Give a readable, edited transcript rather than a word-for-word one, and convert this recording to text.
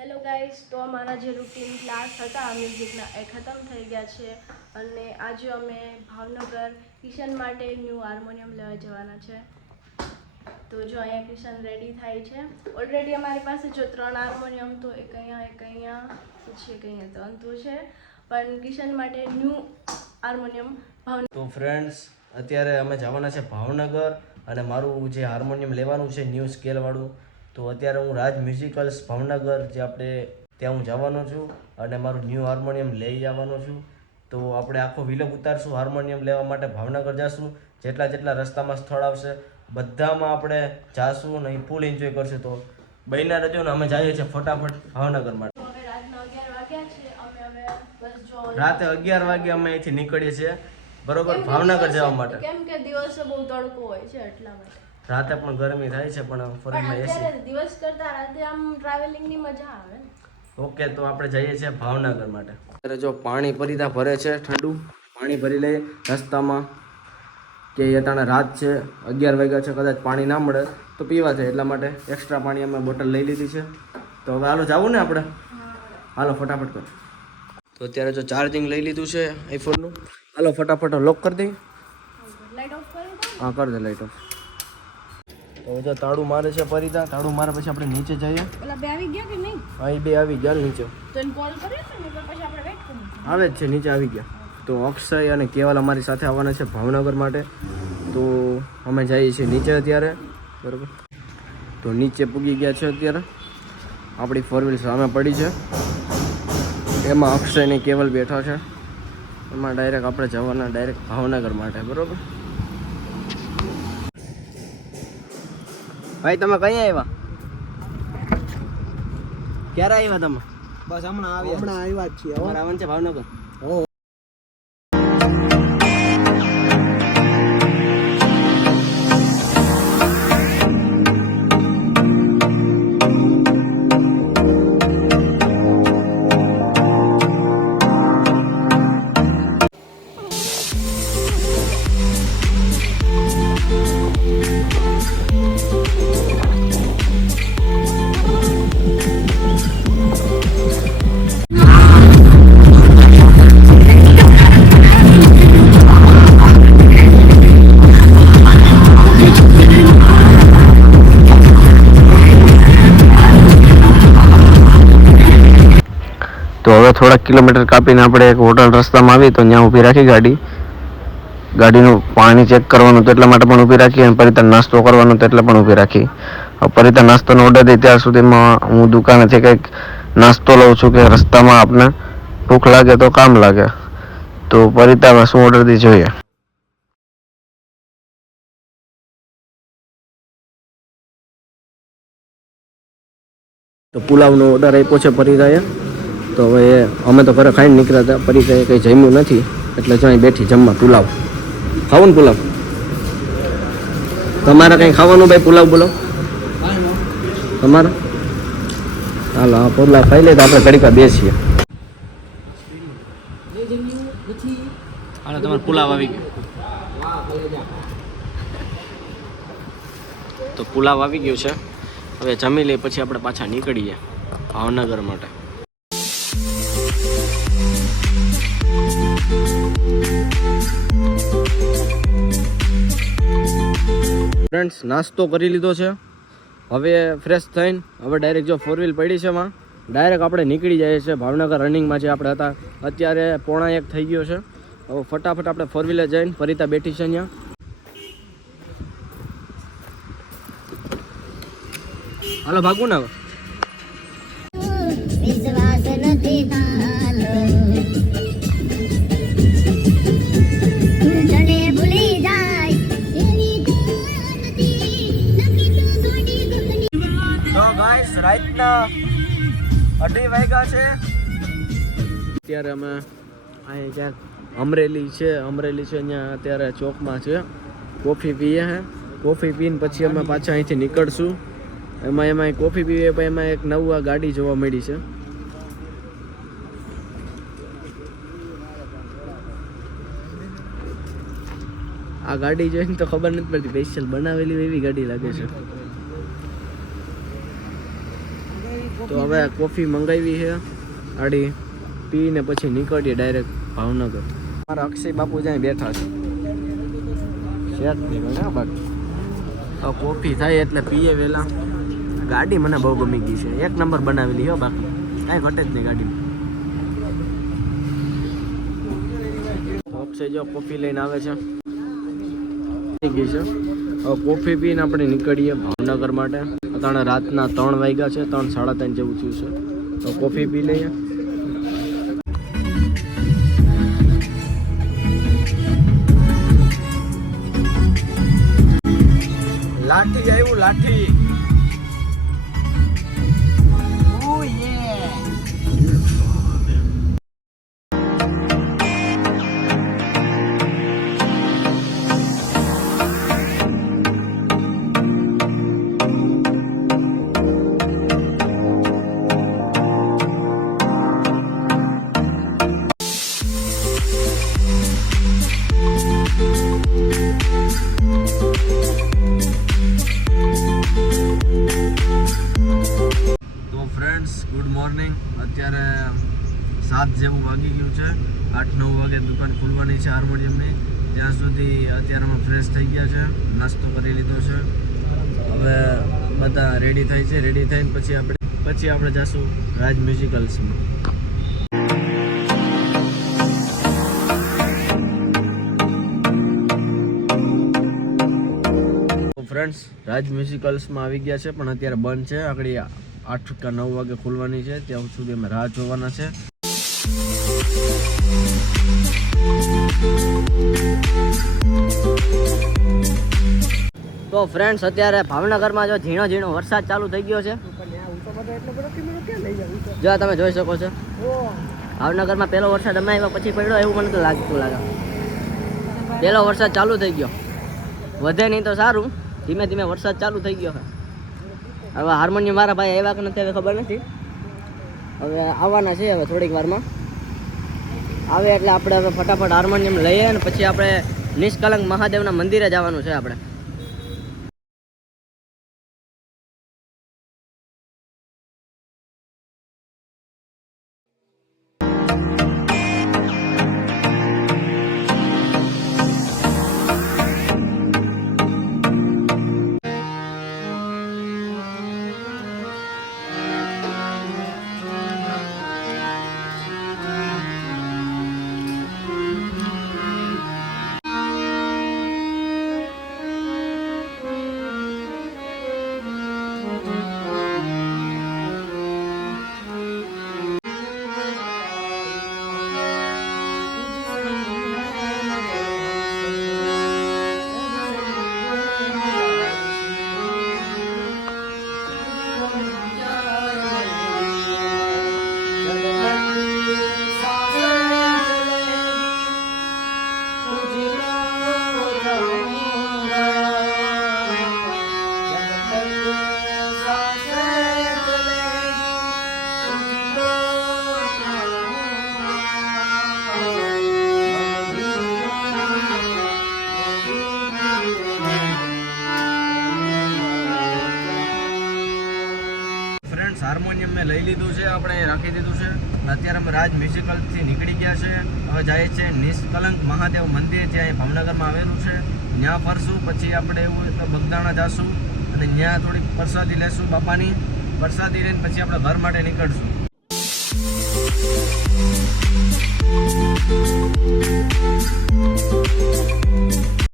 Hello guys, તો અમારા જે રૂટીન ક્લાસ હતા મ્યુઝિકના એ ખતમ થઈ ગયા છે અને આજે અમે ભાવનગર કિશન માટે ન્યૂ હાર્મોનિયમ લેવા જવાના છે. તો જો અહીંયા કિશન રેડી થાય છે. ઓલરેડી અમારી પાસે જો 3 હાર્મોનિયમ તો એક અહીંયા પછી એક અહીંયા 3 તો છે, પણ કિશન માટે ન્યૂ હાર્મોનિયમ તો ફ્રેન્ડ્સ, અત્યારે અમે જવાના છે ભાવનગર અને મારું જે હાર્મોનિયમ લેવાનું છે ન્યૂ સ્કેલવાળું. તો અત્યારે હું રાજ મ્યુઝિકલ્સ ભાવનગર જે આપણે ત્યાં હું જવાનો છું અને મારું ન્યૂ હાર્મોનિયમ લઈ જવાનો છું. તો આપણે આખો વિલોગ ઉતારશું હાર્મોનિયમ લેવા માટે ભાવનગર જઈશું. જેટલા રસ્તામાં સ્થળ આવશે બધામાં આપણે જાશું અને ફૂલ એન્જોય કરશું. તો બહેના રજો ને અમે જઈએ છીએ ફટાફટ ભાવનગર માટે. રાતે 11 વાગે અમે અહીંથી નીકળીએ છીએ બરોબર ભાવનગર જવા માટે. કેમ કે દિવસે બહુ તડકો હોય છે એટલા માટે. રાતે પણ ગરમી થાય છે પણ ફરીમાં એસી. દિવસ કરતા રાતે આમ ટ્રાવેલિંગની મજા આવે. ઓકે, તો આપણે જઈએ છીએ ભાવનગર માટે. અત્યારે જો પાણી પરિતા ભરે છે, ઠંડુ પાણી ભરી લઈએ રસ્તામાં. કે અટાણે રાત છે, 11 વાગ્યા છે, કદાચ પાણી ના મળે તો પીવા છે, એટલા માટે એક્સ્ટ્રા પાણી અમે બોટલ લઈ લીધી છે. તો હવે હાલો જવું ને આપણે, હાલો ફટાફટ કરો. તો અત્યારે જો ચાર્જિંગ લઈ લીધું છે આઈફોનનું. હાલો ફટાફટ લોક કરી દઈએ. લાઈટ ઓફ કરી દો. હા, કરી દે લાઈટ ઓફ. તો જો તાળું મારે છે પરિતા, તાળું મારે પછી આપણે નીચે જઈએ. ઓલા બે આવી ગયા કે નહીં? હા, એ બે આવી ગયા નીચે. તો એને કોલ કર્યો છે ને પછી આપણે વેઇટ કરીશું. આવે જ છે, નીચે આવી ગયા. તો અક્ષય અને કેવલ અમારી સાથે આવવાના છે ભાવનગર માટે. તો અમે જઈએ છીએ નીચે અત્યારે બરાબર. તો નીચે પૂગી ગયા છે અત્યારે. આપણી 4 વ્હીલ સામે પડી છે, એમાં અક્ષય અને કેવલ બેઠા છે. એમાં ડાયરેક્ટ આપણે જવાના ડાયરેક્ટ ભાવનગર માટે બરાબર. ભાઈ તમે કઈ આવ્યા? ક્યારે આવ્યા તમે? બસ હમણાં આવ્યા જ છીએ. અમારે આવવાનું છે ભાવનગર. તો હવે થોડાક કિલોમીટર કાપીને આપણે એક હોટલ રસ્તામાં આવી તો ત્યાં ઊભી રાખી ગાડીનું પાણી ચેક કરવાનું તો એટલા માટે પણ ઊભી રાખી અને પરિતા નાસ્તો કરવાનો તો એટલે પણ ઊભી રાખી. પરિતા નાસ્તાનો ઓર્ડર દે ત્યાર સુધીમાં હું દુકાનેથી કંઈક નાસ્તો લઉં છું કે રસ્તામાં આપને ભૂખ લાગે તો કામ લાગે. તો પરિતા શું ઓર્ડર દી જોઈએ. તો પુલાવનો ઓર્ડર આપ્યો છે પરિતાએ. તો હવે અમે તો ઘરે ખાઈને નીકળ્યા હતા, પરિતાએ કંઈ જમ્યું નથી એટલે જો અહીં બેઠી જમવા. પુલાવ ખાવું ને? પુલાવ તમારે કંઈ ખાવાનું ભાઈ? પુલાવ તમારે? હાલો, હા પુલાવ ખાઈ લે તો આપણે ઘડીક બેસીએ. હાલો, તમારે પુલાવ આવી ગયો. તો પુલાવ આવી ગયો છે. હવે જમી લઈએ પછી આપણે પાછા નીકળીએ ભાવનગર માટે. ફ્રેન્ડ્સ, નાસ્તો કરી લીધો છે. હવે ફ્રેશ થઈને હવે ડાયરેક્ટ જો 4 વ્હીલ પડી છે એમાં ડાયરેક્ટ આપણે નીકળી જઈએ છીએ ભાવનગર. રનિંગમાં જે આપણે હતા અત્યારે 1:45 થઈ ગયો છે. હવે ફટાફટ આપણે 4 વ્હીલર જઈને પરિતા બેઠી છે અહીંયા. હાલો ભાગવું ને હવે. રાતના 2:30 વાગ્યા છે. અત્યારે અમે અહીં ક્યાંક અમરેલી છે અહીંયા અત્યારે ચોકમાં છે. કોફી પીએ છે. કોફી પીને પછી અમે પાછા અહીંથી નીકળશું. એમાં કોફી પીએ પછી એમાં એક નવી ગાડી જોવા મળી છે. આ ગાડી જોઈને તો ખબર નથી પડતી સ્પેશિયલ બનાવેલી એવી ગાડી લાગે છે. તો હવે કોફી મંગાવી છે આડી પીને પછી નીકળીએ ડાયરેક્ટ ભાવનગર. મારા અક્ષય બાપુ જ્યાં બેઠા છે શેત નહીં બને બાકી. હવે કોફી થાય એટલે પીએ વહેલા. ગાડી મને બહુ ગમી ગઈ છે, એક નંબર બનાવેલી હો, બાકી કાંઈ ઘટે જ નહીં ગાડીમાં. અક્ષય જો કોફી લઈને આવે છે થઈ ગઈ છે. હવે કોફી પીને આપણે નીકળીએ ભાવનગર માટે. અત્યારે રાતના 3 વાગ્યા છે, 3 સાડા 3 જેવું થયું છે. તો કોફી પી લઈએ. લાઠી આવ્યું લાઠી. Good morning. અત્યારે 7 જેવું વાગી ગયું છે. 8-9 વાગે દુકાન ખોલવાની છે હાર્મોનિયમની. ત્યાં સુધી અત્યારે અમે ફ્રેશ થઈ ગયા છે, નાસ્તો કરી લીધો છે. હવે બધા રેડી થાય છે. રેડી થઈને પછી આપણે જઈશું રાજ મ્યુઝિકલ્સમાં. ફ્રેન્ડ્સ, રાજ મ્યુઝિકલ્સમાં આવી ગયા છે, પણ અત્યારે બંધ છે. આગળ 8 કે 9 વાગે ખોલવાની છે, ત્યાં સુધી અમે રાહ જોવાના છે. તો ફ્રેન્ડ્સ, અત્યારે ભાવનગરમાં જો ઝીણો ઝીણો વરસાદ ચાલુ થઈ ગયો છે. જો તમે જોઈ શકો છો, ભાવનગરમાં પહેલો વરસાદ અમે આવ્યા પછી પડ્યો એવું મને તો લાગે. પહેલો વરસાદ ચાલુ થઈ ગયો. વધે નહીં તો સારું, ધીમે ધીમે વરસાદ ચાલુ થઈ ગયો છે. હવે હાર્મોનિયમ મારા ભાઈ આવ્યા કે નથી હવે ખબર નથી. હવે આવવાના છે, હવે થોડીક વારમાં આવે એટલે આપણે હવે ફટાફટ હાર્મોનિયમ લઈએ અને પછી આપણે નિષ્કલંક મહાદેવના મંદિરે જવાનું છે આપણે. હાર્મોનિયમ મેં લઈ લીધું છે, આપણે રાખી દીધું છે. અત્યારે અમે રાજ મ્યુઝિકલથી નીકળી ગયા છે. હવે જાય છે નિષ્કલંક મહાદેવ મંદિર, જ્યાં ભાવનગરમાં આવેલું છે. ત્યાં ફરશું, પછી આપણે એવું હોય તો બગદાણા જઈશું અને ત્યાં થોડીક પ્રસાદી લેશું બાપાની. પ્રસાદી લઈને પછી આપણે ઘર માટે નીકળશું.